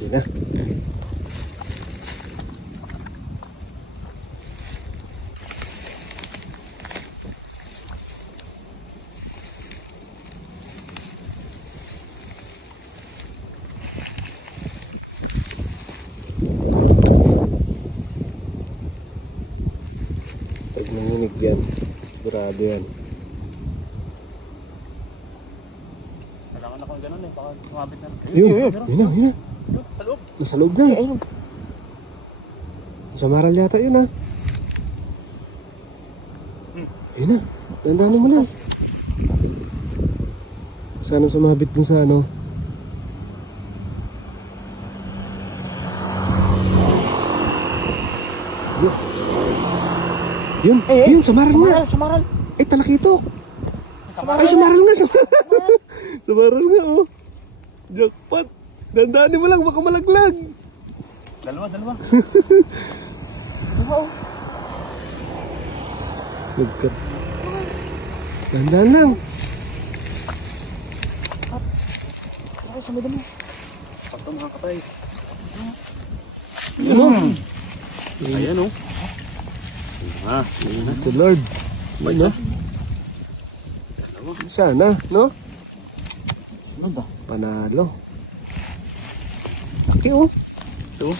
Yun na. Pag nanginig yan, sigurado yan. Kailangan ako ganun eh, baka sumabit na. Yun na. Sa loob. Nasa loob na. Sa maral yata yun ha. Ayun na. Dandanin mo lang. Sana sumabit dun sa ano. Yun, samaral nga. Samaral. Eh, talakitok. Ay, samaral nga. Samaral nga, oh. Jackpot. Dandanin mo lang, baka malaglag. Dalawa. Nagkat. Dandan lang. Ako, sumida mo. Pagka mga kapay. Ayan, oh. Ayan na. The Lord. Isa. Sana, no? Ano ba? Panalo. Laki, oh. Ito.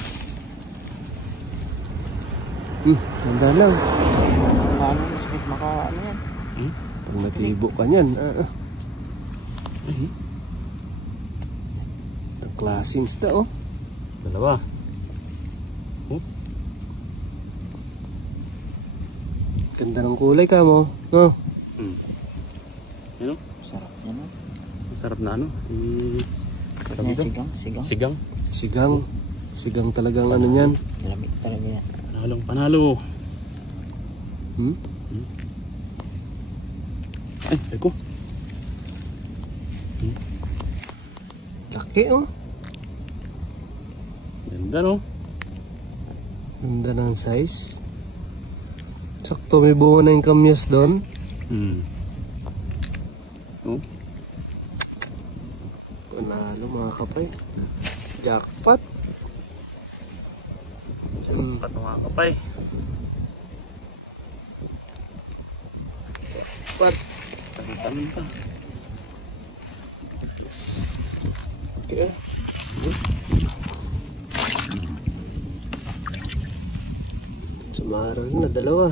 Dandan lang. Ano, sakit maka, ano yan? Pag natibo ka niyan, Ang klaseng isda, oh. Dalawa. Ganda ng kulay ka mo, no? Ano? Sarap yan. Masarap na ano? Sigang talagang ano niyan. Malamig talaga yan. Panalo. Ay, ko. Laki, oh. Ganda, no? Ganda ng size. Sakto, may bunga na yung kamyas doon. Oh. Panalo mga kapay. Jackpot. Jackpot mga kapay. Jackpot. Tamin pa. Okay. Sumaral na, dalawa.